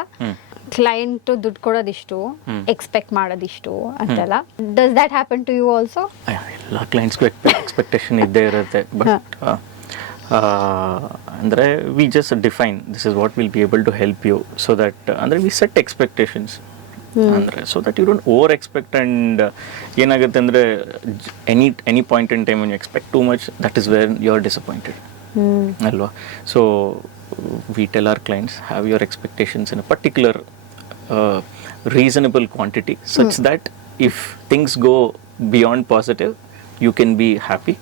client ದುಡ್ಡು ಕೊಡೋದಿಷ್ಟು, expect ಮಾಡೋದಿಷ್ಟು ಅಂತೆಲ್ಲ. Does that happen to you also? ಎಲ್ಲ ಕ್ಲೈಂಟ್ಸ್ಗೂ ಎಕ್ಸ್ಪೆಕ್ಟೇಷನ್ ಇದ್ದೇ ಇರುತ್ತೆ. ಬಟ್ ಅಂದರೆ we just define this is what will be able to help you, so that ಅಂದರೆ ವಿ ಸೆಟ್ ಎಕ್ಸ್ಪೆಕ್ಟೇಷನ್ಸ್. ಅಂದರೆ so that you don't over expect. And ಏನಾಗುತ್ತೆ ಅಂದರೆ any point in time you expect too much, that is where you are disappointed ಅಲ್ವಾ. So we tell our clients, have your expectations in a particular reasonable quantity, such that if things go beyond positive, you can be happy.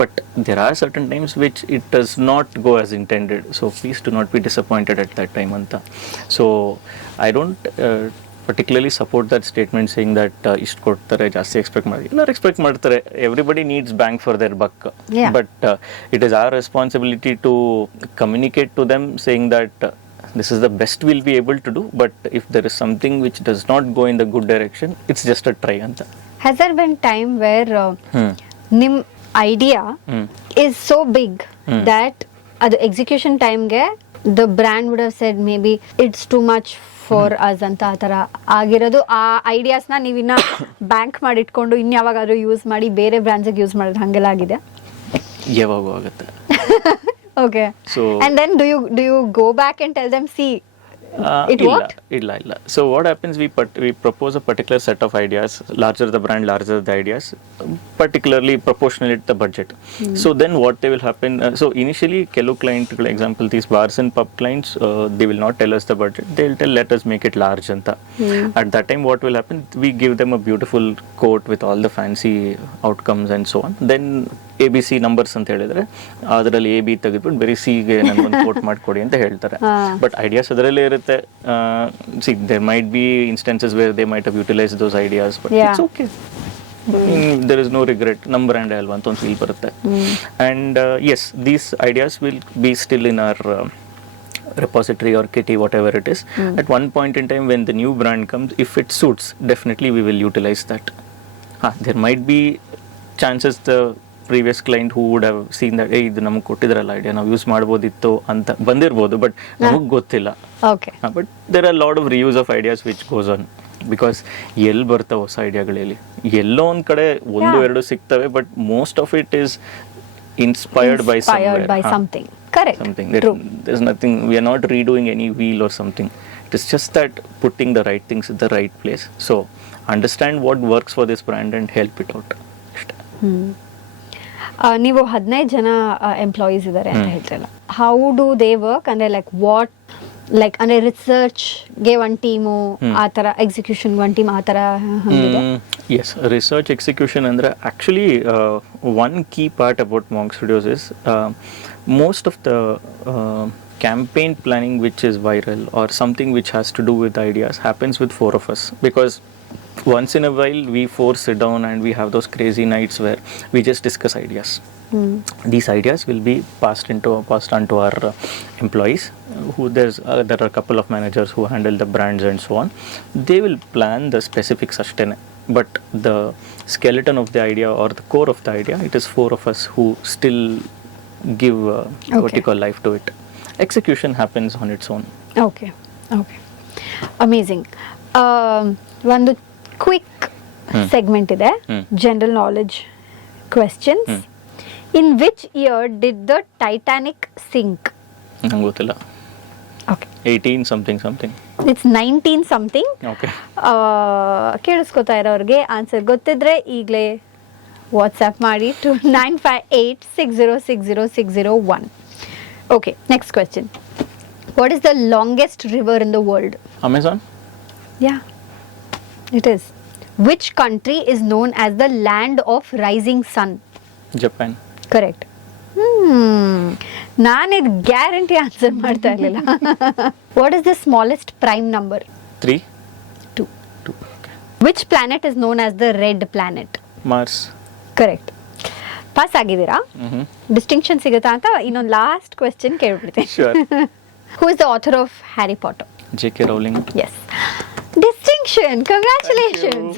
but there are certain times which it does not go as intended, so please do not be disappointed at that time anta. So I don't particularly support that statement saying that ಇಷ್ಟು ಕೊಡ್ತಾರೆ ಜಾಸ್ತಿ expect ಮಾಡಿ. ಎಲ್ಲರೂ expect ಮಾಡ್ತಾರೆ, everybody needs bang for their buck, but it is our responsibility to communicate to them saying that this is the best we'll be able to do, but if there is something which does not go in the good direction, it's just a try anta. Has there been time where nim idea is so big that at the execution time ge the brand would have said maybe it's too much for us anta atara ಆಗಿರೋದು? ಆ ideas ನ ನೀವು ಇನ್ನ bank ಮಾಡಿ ಇಟ್ಕೊಂಡು ಇನ್ಯಾವಾಗಾದ್ರೂ use ಮಾಡಿ ಬೇರೆ brands use ಮಾಡಿದ್ರೆ ಹಂಗೆಲ್ಲ ಆಗಿದೆ? ಯಾವಾಗ ಆಗುತ್ತೆ? Okay. So and then do you go back and tell them, see, it worked? Illa. So what happens, we propose a particular set of ideas, larger the brand, larger the ideas, particularly proportionally to the budget. So then what they will happen, so initially kelu client example, these bars and pub clients, they will not tell us the budget, they will tell let us make it large anta. At that time what will happen, we give them a beautiful quote with all the fancy outcomes and so on. Then ABC numbers ಅಂತ ಹೇಳಿದ್ರೆ ಅದರಲ್ಲಿ AB ತೆಗೆದ್ಬಿಟ್ಟು ಬರೀ ಸಿಗೆ ನನಗೊಂದು coat ಮಾಡಿಕೊಡಿ ಅಂತ ಹೇಳ್ತಾರೆ. ಬಟ್ ಐಡಿಯಾಸ್ ಅದರಲ್ಲೇ ಇರುತ್ತೆ. See there might be instances where they might have utilise those ideas, but it's okay, there is no regret, ನಮ್ಮ ಬ್ರ್ಯಾಂಡ್ ಅಲ್ವಾ ಅಂತ ಒಂದು ಫೀಲ್ ಬರುತ್ತೆ. And yes, these ideas will be still in our repository or kitty, whatever it is. At one point in time when the new brand comes, if it suits, definitely we will utilize that. There might be chances the previous client who would have seen that, hey, ಇದು ನಮಗೆ ಕೊಟ್ಟಿದ್ರಲ್ಲ idea, ನಾವು use ಮಾಡ್ಬೋದಿತ್ತು ಅಂತ ಬಂದಿರ್ಬೋದು, but ನಮಗೆ ಗೊತ್ತಿಲ್ಲ. But there are lot of reuse of ideas which goes on, because ಎಲ್ಲಿ ಬರ್ತಾವೆ ಹೊಸ ಐಡಿಯಾಗಳಲ್ಲಿ, ಎಲ್ಲೋ ಒಂದು ಕಡೆ ಒಂದು ಎರಡು ಸಿಗ್ತವೆ, but most of it is inspired by something. Correct. Something. There's nothing, we are not redoing any wheel or something. It is just that putting the right things in the right place. So understand what works for this brand and help it out. ನೀವು 15 ಜನ employees ಇದ್ದಾರೆ ಅಂತ ಹೇಳ್ತಿರಲ್ಲ, how do they work? ಅಂದರೆ like ಅಂದರೆ ರಿಸರ್ಚ್ಗೆ ಒಂದು team, ಆ ಥರ ಎಕ್ಸಿಕ್ಯೂಷನ್ಗೆ ಒಂದು ಟೀಮ್, ಆ ಥರ ಹಂಗಿದೆ? Yes, research execution andre actually one key part about Monk Studios is most of the campaign planning which is viral or something which has to do with ideas happens with 4 of us, because once in a while we 4 sit down and we have those crazy nights where we just discuss ideas. These ideas will be passed on to our employees, who there are a couple of managers who handle the brands and so on. They will plan the specifics ashtene, but the skeleton of the idea or the core of the idea, it is 4 of us who still give what you call life to it. Execution happens on its own. Okay. Amazing. ಒಂದು quick segment ಇದೆ, general knowledge questions. In which year did the Titanic sink? ನಂಗೆ ಗೊತ್ತಿಲ್ಲ. Okay. 18 something. It's 19 something. Okay. ಕೇಳಿಸ್ಕೊತಾ ಇರೋರಿಗೆ answer ಗೊತ್ತಿದ್ರೆ ಈಗಲೇ WhatsApp ಮಾಡಿ to 9586060601. Okay, next question. What is the longest river in the world? Amazon? Yeah, it is. Which country is known as the land of rising sun? Japan. Correct. ನಾನಿದು guarantee answer ಮಾಡ್ತಾ ಇರಲಿಲ್ಲ. What is the smallest prime number? 3. 2. Okay. Which planet is known as the red planet? Mars. Correct. Pass ಆಗಿದ್ದೀರಾ? Distinction ಸಿಗುತ್ತಾ ಅಂತ ಇನ್ನೊಂದು last question ಕೇಳ್ಬಿಡ್ತೀನಿ. Sure. Who is the author of Harry Potter? J.K. Rowling. Yes. Distinction. Congratulations.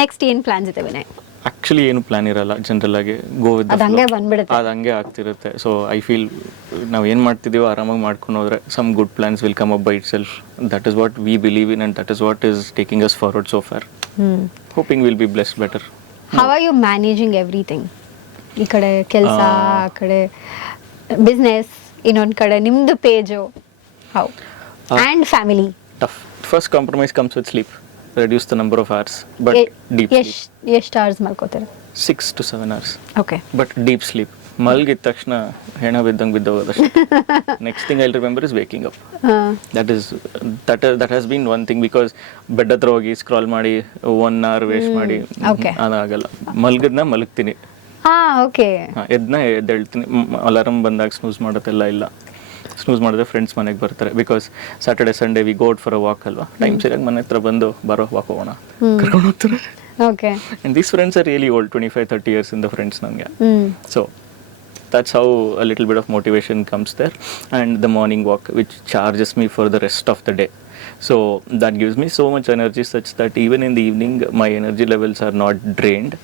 Next ಏನು plans ಇದೆ Vinay? Actually ಏನು plan ಇರಲ್ಲ, general ಆಗಿ ಗೋ ವಿತ್ ಅದು ಹಂಗೆ ಬಂದ್ಬಿಡುತ್ತೆ, ಅದು ಹಂಗೆ ಆಗ್ತಿರುತ್ತೆ. ಸೊ ಐ ಫೀಲ್ ನಾವು ಏನು ಮಾಡ್ತಿದ್ದೀವೋ ಆರಾಮಾಗಿ ಮಾಡ್ಕೊಂಡು ಹೋದ್ರೆ some good plans will come up by itself. That is what we believe in and that is what is taking us forward so far. Hoping will be blessed better. How are you managing everything? ಈ ಕಡೆ ಕೆಲಸ, ಆ ಕಡೆ business, ಇನ್ನೊಂದು ಕಡೆ ನಿಮ್ಮದು page, how and family? Tough. First compromise comes with sleep. Reduce the number of hours, but deep sleep. ಎಷ್ಟು hours ಮಲ್ಕೋತೀರ? 6 to 7 hours. Okay. But deep sleep. ಮಲ್ಗಿದ ತಕ್ಷಣ ಹೆಣ ಬಿದ್ದಂಗೆ ಬಿದ್ದೋಗೋದಷ್ಟೇ. Next thing I remember is waking up. That has been one thing, because bed ಹತ್ರ ಹೋಗಿ scroll ಮಾಡಿ 1 hour ವೇಸ್ಟ್ ಮಾಡಿ ಅದಾಗಲ್ಲ. ಮಲಗ್ತೀನಿ, ಎದ್ದೇಳ್ತೀನಿ. ಅಲಾರಮ್ ಬಂದಾಗ ಸ್ನೂಸ್ ಮಾಡೋದೆಲ್ಲ ಇಲ್ಲ. ಸ್ನೂಸ್ ಮಾಡಿದ್ರೆ ಫ್ರೆಂಡ್ಸ್ ಮನೆಗೆ ಬರ್ತಾರೆ, because Saturday Sunday we go out for a walk ಅಲ್ವಾ. ಟೈಮ್ ಸರಿಯಾಗಿ ಮನೆ ಹತ್ರ ಬಂದು ಬರೋ ವಾಕ್ ಹೋಗೋಣ ಕರ್ಕೊಂಡು ಹೋಗ್ತಾರೆ. And these friends are really old, 25-30 years in the friends ನನಗೆ. So that's how a little bit of motivation comes there. And the morning walk, which charges me for the rest of the day. So that gives me so much energy, such that even in the evening my energy levels are not drained,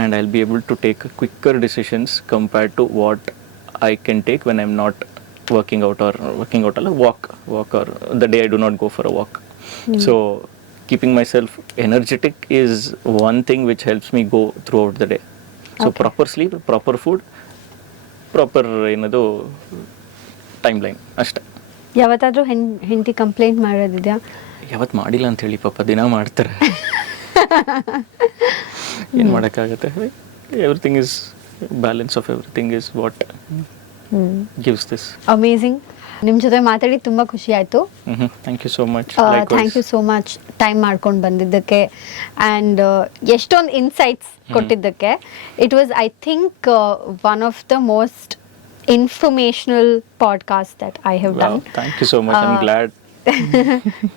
and I'll be able to take quicker decisions compared to what I can take when I'm not working out a walk, or the day I do not go for a walk. So keeping myself energetic is one thing which helps me go throughout the day. So proper sleep, proper food, proper ಏನದು timeline ಅಷ್ಟೇ. ಯಾವತ್ತಾದ್ರೂ ಹೆಂಡತಿ complaint ಮಾಡೋದಿದೆಯಾ? ಯಾವತ್ತು ಮಾಡಿಲ್ಲ ಅಂತ ಹೇಳಿ, ಪಾಪ ದಿನ ಮಾಡ್ತಾರೆ. ಏನು ಮಾಡೋಕ್ಕಾಗತ್ತೆ. Everything is balance of everything is what gives this. Amazing. ನಿಮ್ಮ ಜೊತೆ ಮಾತಾಡಿ ತುಂಬ ಖುಷಿ ಆಯಿತು. Thank you so much. Thank you so much time ಮಾಡ್ಕೊಂಡು ಬಂದಿದ್ದಕ್ಕೆ ಆ್ಯಂಡ್ ಎಷ್ಟೊಂದು ಇನ್ಸೈಟ್ಸ್ ಕೊಟ್ಟಿದ್ದಕ್ಕೆ. It was I think one of the most informational podcast that I have done. Thank you so much. I am glad.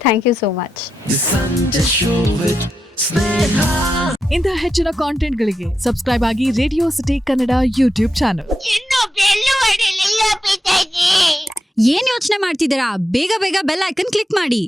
Thank you so much. ಸಂಜೆ show with Sneha. ಇಂತಹ ಹೆಚ್ಚಿನ ಕಾಂಟೆಂಟ್ಗಳಿಗೆ subscribe ಆಗಿ radio city Kannada YouTube channel. ಏನ್ ಯೋಚನೆ ಮಾಡ್ತಿದ್ದೀರಾ? ಬೇಗ bell icon click ಮಾಡಿ.